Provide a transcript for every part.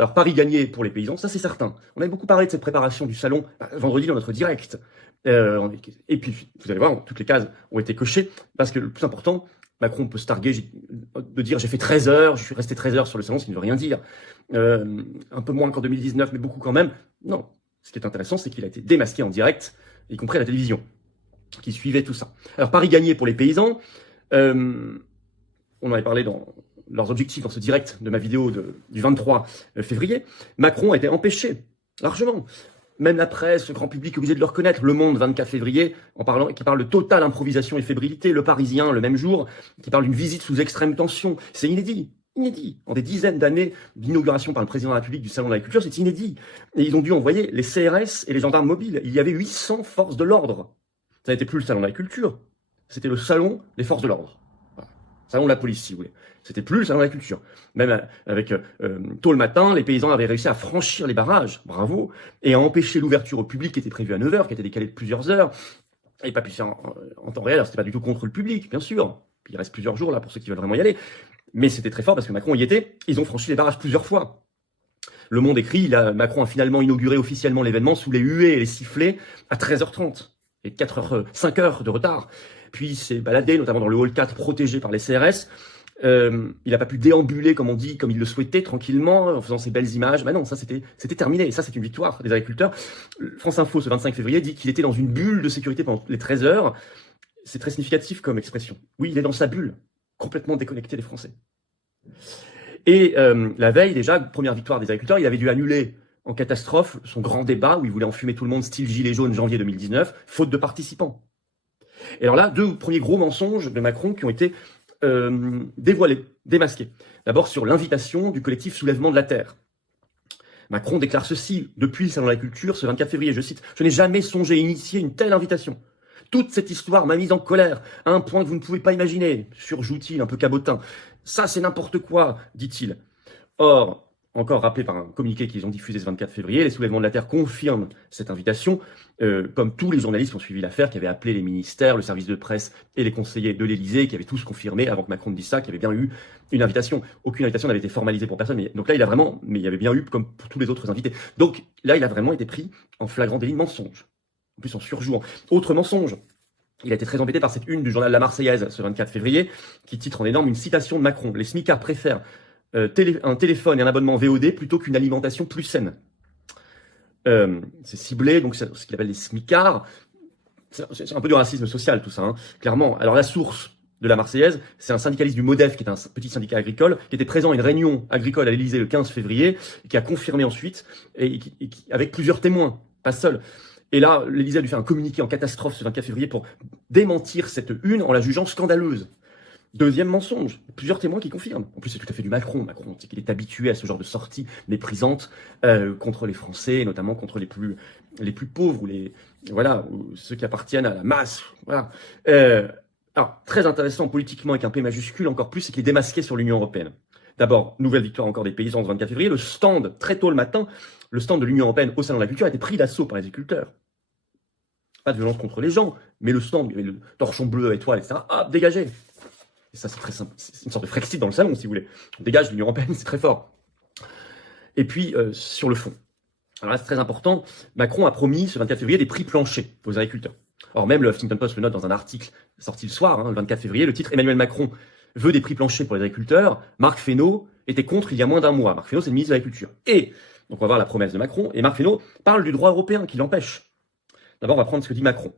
Alors, Paris gagné pour les paysans, ça c'est certain. On avait beaucoup parlé de cette préparation du salon vendredi dans notre direct. Et puis, vous allez voir, toutes les cases ont été cochées, parce que le plus important, Macron peut se targuer de dire j'ai fait 13 heures, je suis resté 13 heures sur le salon, ce qui ne veut rien dire. Un peu moins qu'en 2019, mais beaucoup quand même. Non, ce qui est intéressant, c'est qu'il a été démasqué en direct, y compris à la télévision, qui suivait tout ça. Alors, Paris gagné pour les paysans, on en avait parlé dans leurs objectifs dans ce direct de ma vidéo du 23 février. Macron a été empêché, largement. Même la presse, le grand public est obligé de le reconnaître. Le Monde, 24 février, qui parle de totale improvisation et fébrilité. Le Parisien, le même jour, qui parle d'une visite sous extrême tension. C'est inédit. Inédit. En des dizaines d'années d'inauguration par le président de la République du Salon de l'Agriculture, c'est inédit. Et ils ont dû envoyer les CRS et les gendarmes mobiles. Il y avait 800 forces de l'ordre. Ça n'était plus le Salon de l'Agriculture. C'était le Salon des forces de l'ordre. Voilà. Salon de la police, si vous voulez. C'était plus le Salon de l'Agriculture. Même avec tôt le matin, les paysans avaient réussi à franchir les barrages, bravo, et à empêcher l'ouverture au public qui était prévue à 9h, qui était décalée de plusieurs heures, et pas pu faire en temps réel. Alors, c'était pas du tout contre le public, bien sûr. Puis il reste plusieurs jours là pour ceux qui veulent vraiment y aller. Mais c'était très fort parce que Macron y était. Ils ont franchi les barrages plusieurs fois. Le Monde écrit, Macron a finalement inauguré officiellement l'événement sous les huées et les sifflets à 13h30. Et 5 heures de retard. Puis il s'est baladé, notamment dans le hall 4 protégé par les CRS. Il n'a pas pu déambuler, comme on dit, comme il le souhaitait, tranquillement, en faisant ces belles images. Ben non, ça c'était terminé. Et ça, c'est une victoire des agriculteurs. France Info, ce 25 février, dit qu'il était dans une bulle de sécurité pendant les 13 heures. C'est très significatif comme expression. Oui, il est dans sa bulle, complètement déconnecté des Français. Et la veille, déjà, première victoire des agriculteurs, il avait dû annuler en catastrophe son grand débat où il voulait enfumer tout le monde, style gilet jaune, janvier 2019, faute de participants. Et alors là, deux premiers gros mensonges de Macron qui ont été dévoilés, démasqués. D'abord sur l'invitation du collectif Soulèvement de la Terre. Macron déclare ceci depuis le Salon de la Culture ce 24 février, je cite, « Je n'ai jamais songé à initier une telle invitation. Toute cette histoire m'a mise en colère, à un point que vous ne pouvez pas imaginer, surjoue-t-il, un peu cabotin. Ça, c'est n'importe quoi, dit-il. » Or, encore rappelé par un communiqué qu'ils ont diffusé ce 24 février, les Soulèvements de la Terre confirment cette invitation, comme tous les journalistes qui ont suivi l'affaire, qui avaient appelé les ministères, le service de presse et les conseillers de l'Élysée, qui avaient tous confirmé, avant que Macron ne dise ça, qu'il y avait bien eu une invitation. Aucune invitation n'avait été formalisée pour personne, donc là, il y avait bien eu, comme pour tous les autres invités. Donc là, il a vraiment été pris en flagrant délit de mensonge. En plus, en surjouant. Autre mensonge. Il a été très embêté par cette une du journal La Marseillaise, ce 24 février, qui titre en énorme une citation de Macron. Les smicards préfèrent un téléphone et un abonnement VOD plutôt qu'une alimentation plus saine. C'est ciblé, donc c'est ce qu'il appelle les smicards. C'est un peu du racisme social tout ça, hein, clairement. Alors la source de la Marseillaise, c'est un syndicaliste du MODEF, qui est un petit syndicat agricole, qui était présent à une réunion agricole à l'Élysée le 15 février, et qui a confirmé ensuite, avec plusieurs témoins, pas seul. Et là, l'Élysée a dû faire un communiqué en catastrophe ce 24 février pour démentir cette une en la jugeant scandaleuse. Deuxième mensonge, plusieurs témoins qui confirment. En plus, c'est tout à fait du Macron. Macron, c'est qu'il est habitué à ce genre de sorties méprisantes contre les Français, et notamment contre les plus pauvres ou ceux qui appartiennent à la masse. Voilà. Alors, très intéressant politiquement avec un P majuscule encore plus, c'est qu'il est démasqué sur l'Union européenne. D'abord, nouvelle victoire encore des paysans ce 24 février. Le stand, très tôt le matin, le stand de l'Union européenne au Salon de la Culture a été pris d'assaut par les agriculteurs. Pas de violence contre les gens, mais le stand, il y avait le torchon bleu à étoile, etc. Hop, dégagé. Et ça, c'est très simple. C'est une sorte de Frexit dans le salon, si vous voulez. On dégage l'Union européenne, c'est très fort. Et puis, sur le fond. Alors là, c'est très important. Macron a promis, ce 24 février, des prix planchers aux agriculteurs. Or, même le Huffington Post le note dans un article sorti le soir, le 24 février, le titre « Emmanuel Macron veut des prix planchers pour les agriculteurs ». Marc Fesneau était contre il y a moins d'un mois. Marc Fesneau, c'est le ministre de l'Agriculture. Et, donc on va voir la promesse de Macron, et Marc Fesneau parle du droit européen qui l'empêche. D'abord, on va prendre ce que dit Macron.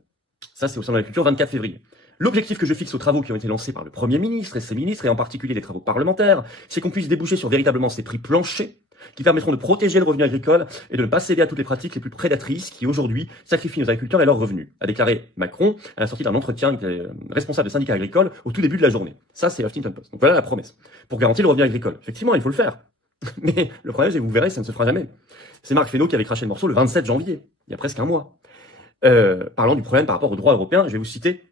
Ça, c'est au Salon de l'Agriculture, 24 février. L'objectif que je fixe aux travaux qui ont été lancés par le Premier ministre et ses ministres, et en particulier les travaux parlementaires, c'est qu'on puisse déboucher sur véritablement ces prix planchers qui permettront de protéger le revenu agricole et de ne pas céder à toutes les pratiques les plus prédatrices qui, aujourd'hui, sacrifient nos agriculteurs et leurs revenus, a déclaré Macron à la sortie d'un entretien avec les responsables de syndicats agricoles au tout début de la journée. Ça, c'est Huffington Post. Donc voilà la promesse. Pour garantir le revenu agricole. Effectivement, il faut le faire. Mais le problème, c'est que vous verrez, ça ne se fera jamais. C'est Marc Fesneau qui avait craché le morceau le 27 janvier, il y a presque un mois. Parlant du problème par rapport au droit européen, je vais vous citer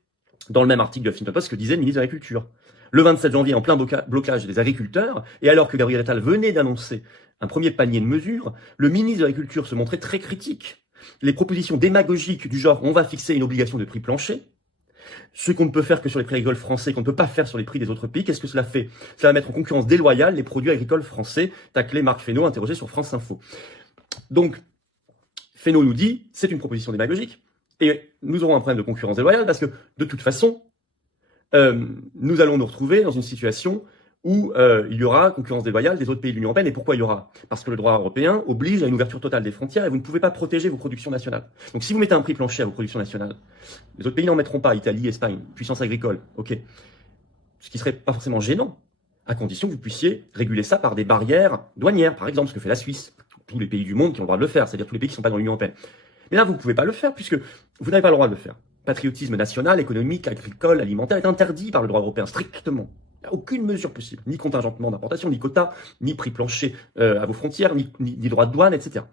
dans le même article de Huffington Post ce que disait le ministre de l'Agriculture. Le 27 janvier, en plein blocage des agriculteurs, et alors que Gabriel Attal venait d'annoncer un premier panier de mesures, le ministre de l'Agriculture se montrait très critique. Les propositions démagogiques du genre « on va fixer une obligation de prix plancher » Ce qu'on ne peut faire que sur les prix agricoles français, qu'on ne peut pas faire sur les prix des autres pays, qu'est-ce que cela fait? Ça va mettre en concurrence déloyale les produits agricoles français, taclé Marc Fesneau, interrogé sur France Info. Donc, Fesneau nous dit, c'est une proposition démagogique, et nous aurons un problème de concurrence déloyale, parce que, de toute façon, nous allons nous retrouver dans une situation où il y aura concurrence déloyale des autres pays de l'Union européenne. Et pourquoi il y aura? Parce que le droit européen oblige à une ouverture totale des frontières et vous ne pouvez pas protéger vos productions nationales. Donc si vous mettez un prix plancher à vos productions nationales, les autres pays n'en mettront pas, Italie, Espagne, puissance agricole, ok. Ce qui serait pas forcément gênant, à condition que vous puissiez réguler ça par des barrières douanières, par exemple, ce que fait la Suisse, tous les pays du monde qui ont le droit de le faire, c'est-à-dire tous les pays qui ne sont pas dans l'Union européenne. Mais là, vous ne pouvez pas le faire puisque vous n'avez pas le droit de le faire. Patriotisme national, économique, agricole, alimentaire est interdit par le droit européen, strictement. Il n'y a aucune mesure possible, ni contingentement d'importation, ni quota, ni prix plancher à vos frontières, ni droit de douane, etc.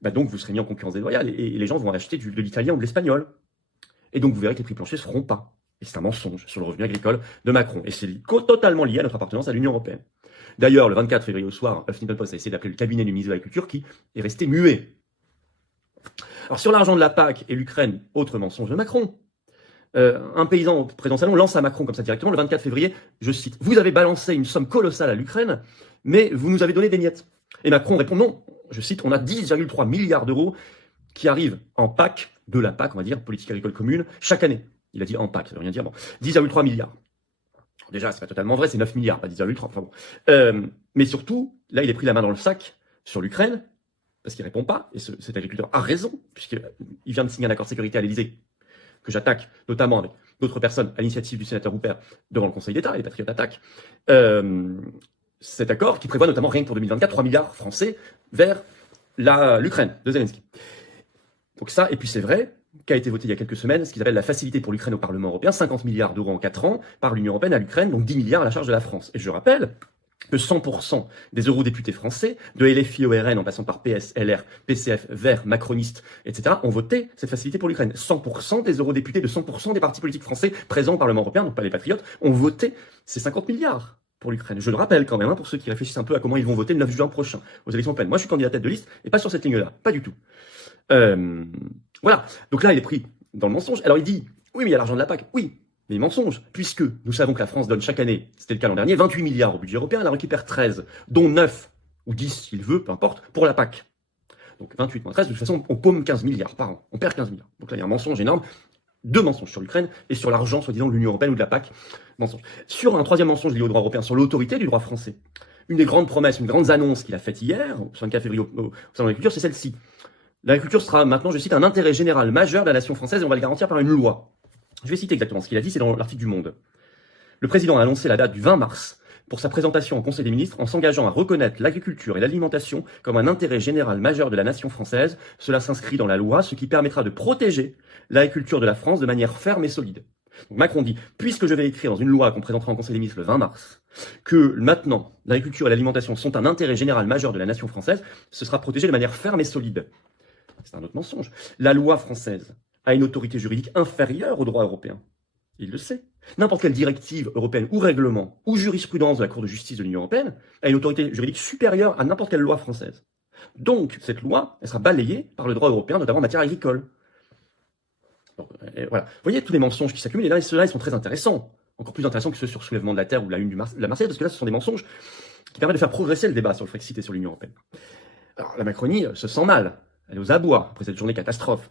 Donc vous serez mis en concurrence déloyale et les gens vont acheter de l'italien ou de l'espagnol. Et donc vous verrez que les prix planchers ne se feront pas. Et c'est un mensonge sur le revenu agricole de Macron. Et c'est totalement lié à notre appartenance à l'Union européenne. D'ailleurs, le 24 février au soir, Huffington Post a essayé d'appeler le cabinet du ministre de l'Agriculture qui est resté muet. Alors sur l'argent de la PAC et l'Ukraine, autre mensonge de Macron. Un paysan présent au salon lance à Macron comme ça directement le 24 février, je cite, « Vous avez balancé une somme colossale à l'Ukraine, mais vous nous avez donné des miettes. » Et Macron répond, non, je cite, « On a 10,3 milliards d'euros qui arrivent en PAC, de la PAC, on va dire, politique agricole commune, chaque année. » Il a dit en PAC, ça veut rien dire, bon, 10,3 milliards. Déjà, c'est pas totalement vrai, c'est 9 milliards, pas 10,3, enfin bon. Mais surtout, là, il est pris la main dans le sac sur l'Ukraine, parce qu'il répond pas, et cet agriculteur a raison, puisqu'il vient de signer un accord de sécurité à l'Élysée, que j'attaque, notamment avec d'autres personnes, à l'initiative du sénateur Houpert, devant le Conseil d'État, les Patriotes attaquent, cet accord qui prévoit notamment, rien que pour 2024, 3 milliards français vers l'Ukraine de Zelensky. Donc ça, et puis c'est vrai, qu'a été voté il y a quelques semaines, ce qu'ils appellent la facilité pour l'Ukraine au Parlement européen, 50 milliards d'euros en 4 ans par l'Union européenne à l'Ukraine, donc 10 milliards à la charge de la France. Et je rappelle que 100% des eurodéputés français, de LFI au RN en passant par PS, LR, PCF, Verts, macronistes, etc., ont voté cette facilité pour l'Ukraine. 100% des eurodéputés de 100% des partis politiques français présents au Parlement européen, donc pas les patriotes, ont voté ces 50 milliards pour l'Ukraine. Je le rappelle quand même, pour ceux qui réfléchissent un peu à comment ils vont voter le 9 juin prochain aux élections européennes. Moi, je suis candidat tête de liste et pas sur cette ligne-là, pas du tout. Voilà. Donc là, il est pris dans le mensonge. Alors il dit, oui, mais il y a l'argent de la PAC. Oui, mais mensonge, puisque nous savons que la France donne chaque année, c'était le cas l'an dernier, 28 milliards au budget européen, elle en récupère 13, dont 9 ou 10 s'il veut, peu importe, pour la PAC. Donc 28 moins 13, de toute façon, on paume 15 milliards par an. On perd 15 milliards. Donc là, il y a un mensonge énorme. 2 mensonges sur l'Ukraine et sur l'argent, soi-disant, de l'Union européenne ou de la PAC. Mensonge. Sur un troisième mensonge lié au droit européen, sur l'autorité du droit français. Une des grandes promesses, une des grandes annonces qu'il a faites hier, au 24 février au Salon de l'Agriculture, c'est celle-ci. L'agriculture sera maintenant, je cite, un intérêt général majeur de la nation française et on va le garantir par une loi. Je vais citer exactement ce qu'il a dit, c'est dans l'article du Monde. Le président a annoncé la date du 20 mars pour sa présentation au Conseil des ministres en s'engageant à reconnaître l'agriculture et l'alimentation comme un intérêt général majeur de la nation française. Cela s'inscrit dans la loi, ce qui permettra de protéger l'agriculture de la France de manière ferme et solide. Donc Macron dit, puisque je vais écrire dans une loi qu'on présentera au Conseil des ministres le 20 mars, que maintenant l'agriculture et l'alimentation sont un intérêt général majeur de la nation française, ce sera protégé de manière ferme et solide. C'est un autre mensonge. La loi française a une autorité juridique inférieure au droit européen. Il le sait. N'importe quelle directive européenne ou règlement ou jurisprudence de la Cour de justice de l'Union européenne a une autorité juridique supérieure à n'importe quelle loi française. Donc, cette loi, elle sera balayée par le droit européen, notamment en matière agricole. Donc, voilà. Vous voyez tous les mensonges qui s'accumulent, et là, ceux-là, ils sont très intéressants. Encore plus intéressants que ceux sur le soulèvement de la Terre ou la une de la Marseillaise, parce que là, ce sont des mensonges qui permettent de faire progresser le débat sur le Frexit et sur l'Union européenne. Alors, la Macronie se sent mal. Elle est aux abois après cette journée catastrophe.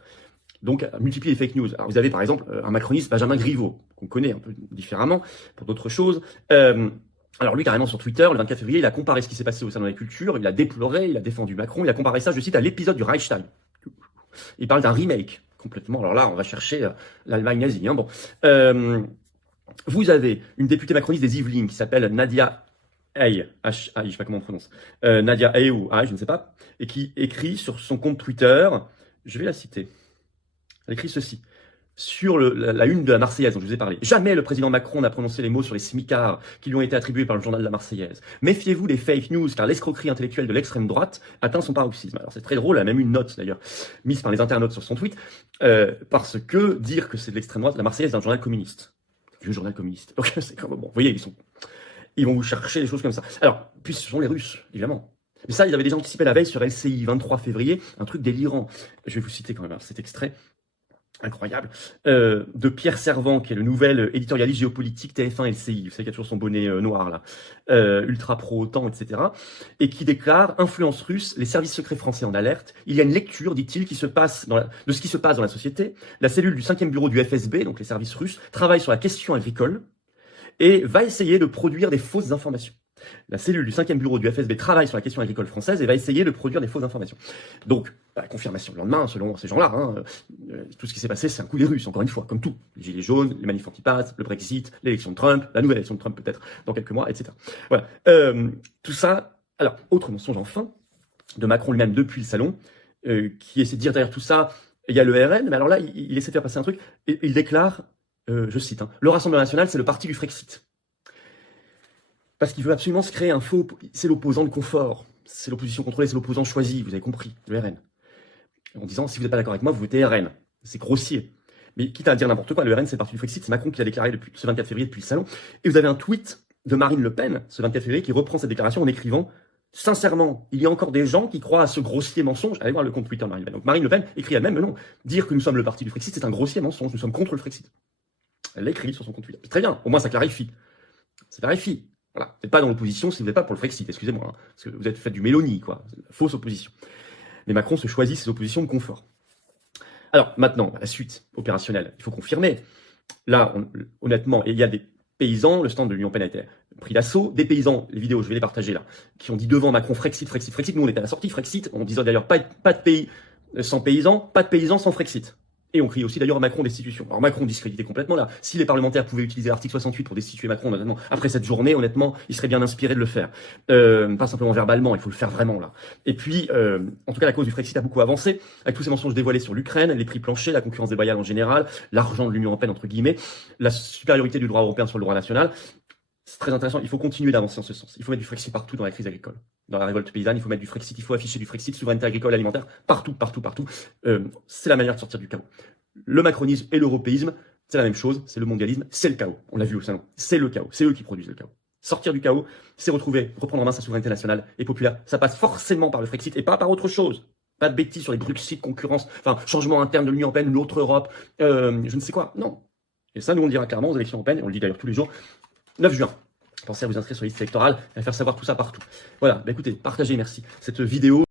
Donc, multiplier les fake news. Alors, vous avez par exemple un macroniste, Benjamin Griveaux, qu'on connaît un peu différemment pour d'autres choses. Alors lui, carrément sur Twitter, le 24 février, il a comparé ce qui s'est passé au Salon de l'Agriculture, il a déploré, il a défendu Macron, il a comparé ça, je cite, à l'épisode du Reichstag. Il parle d'un remake, complètement. Alors là, on va chercher l'Allemagne nazie. Hein, bon. Vous avez une députée macroniste des Yvelines qui s'appelle Nadia Hey, H-I, je sais pas comment on prononce, Nadia Hey ou H, je ne sais pas, et qui écrit sur son compte Twitter, je vais la citer, elle écrit ceci, sur la une de la Marseillaise dont je vous ai parlé. Jamais le président Macron n'a prononcé les mots sur les smicards qui lui ont été attribués par le journal de la Marseillaise. Méfiez-vous des fake news, car l'escroquerie intellectuelle de l'extrême droite atteint son paroxysme. Alors c'est très drôle, elle a même une note d'ailleurs, mise par les internautes sur son tweet, parce que dire que c'est de l'extrême droite, la Marseillaise est un journal communiste. Un journal communiste. Donc c'est comme, bon, vous voyez, ils vont vous chercher des choses comme ça. Alors, puis ce sont les Russes, évidemment. Mais ça, ils avaient déjà anticipé la veille sur LCI, 23 février, un truc délirant. Je vais vous citer quand même cet extrait. incroyable, de Pierre Servant, qui est le nouvel éditorialiste géopolitique TF1 LCI, vous savez qu'il y a toujours son bonnet noir là, ultra pro OTAN, etc., et qui déclare: influence russe, les services secrets français en alerte, il y a une lecture, dit-il, de ce qui se passe dans la société, la cellule du 5e bureau du FSB, donc les services russes, travaille sur la question agricole, et va essayer de produire des fausses informations. La cellule du 5e bureau du FSB travaille sur la question agricole française et va essayer de produire des fausses informations. Donc, confirmation le lendemain, selon ces gens-là, tout ce qui s'est passé, c'est un coup des Russes, encore une fois, comme tout. Les gilets jaunes, les manifs anti-pass, le Brexit, l'élection de Trump, la nouvelle élection de Trump peut-être dans quelques mois, etc. Voilà. Tout ça, alors, autre mensonge enfin, de Macron lui-même depuis le salon, qui essaie de dire derrière tout ça, il y a le RN, mais alors là, il essaie de faire passer un truc, et il déclare, je cite, le Rassemblement National, c'est le parti du Frexit. Parce qu'il veut absolument se créer un faux... C'est l'opposant de confort. C'est l'opposition contrôlée, c'est l'opposant choisi, vous avez compris, le RN. En disant, si vous n'êtes pas d'accord avec moi, vous votez RN. C'est grossier. Mais quitte à dire n'importe quoi, le RN, c'est le parti du Frexit, c'est Macron qui l'a déclaré depuis ce 24 février depuis le salon. Et vous avez un tweet de Marine Le Pen, ce 24 février, qui reprend cette déclaration en écrivant: sincèrement, il y a encore des gens qui croient à ce grossier mensonge. Allez voir le compte Twitter de Marine Le Pen. Donc Marine Le Pen écrit elle-même: mais non, dire que nous sommes le parti du Frexit, c'est un grossier mensonge, nous sommes contre le Frexit. Elle l'a écrit sur son compte Twitter. C'est très bien, au moins ça clarifie. Ça clarifie. Voilà. Vous n'êtes pas dans l'opposition si vous n'êtes pas pour le Frexit, excusez-moi, hein, parce que vous êtes fait du Mélanie, quoi. Fausse opposition. Mais Macron se choisit ses oppositions de confort. Alors, maintenant, la suite opérationnelle, il faut confirmer. Là, honnêtement, il y a des paysans, le stand de l'Union européenne a été pris d'assaut, des paysans, les vidéos, je vais les partager là, qui ont dit devant Macron: Frexit, Frexit, Frexit. Nous, on était à la sortie, Frexit, on disait d'ailleurs pas de pays sans paysans, pas de paysans sans Frexit. Et on crie aussi d'ailleurs à Macron destitution. Alors Macron discrédité complètement là. Si les parlementaires pouvaient utiliser l'article 68 pour destituer Macron, honnêtement, après cette journée, honnêtement, il serait bien inspiré de le faire. Pas simplement verbalement, il faut le faire vraiment là. Et puis, en tout cas, la cause du Frexit a beaucoup avancé, avec tous ces mensonges dévoilés sur l'Ukraine, les prix planchers, la concurrence déloyale en général, l'argent de l'Union européenne entre guillemets, la supériorité du droit européen sur le droit national. C'est très intéressant, il faut continuer d'avancer en ce sens. Il faut mettre du Frexit partout dans la crise agricole. Dans la révolte paysanne, il faut mettre du Frexit, il faut afficher du Frexit, souveraineté agricole, alimentaire, partout, partout, partout. C'est la manière de sortir du chaos. Le macronisme et l'européisme, c'est la même chose, c'est le mondialisme, c'est le chaos. On l'a vu au salon, c'est le chaos, c'est eux qui produisent le chaos. Sortir du chaos, c'est reprendre en main sa souveraineté nationale et populaire. Ça passe forcément par le Frexit et pas par autre chose. Pas de bêtises sur les Brexit, concurrence, enfin, changement interne de l'Union européenne ou l'autre Europe, je ne sais quoi, non. Et ça, nous, on le dira clairement aux élections européennes, et on le dit d'ailleurs tous les jours, 9 juin. Pensez à vous inscrire sur la liste électorale et à faire savoir tout ça partout. Voilà, écoutez, partagez, merci, cette vidéo.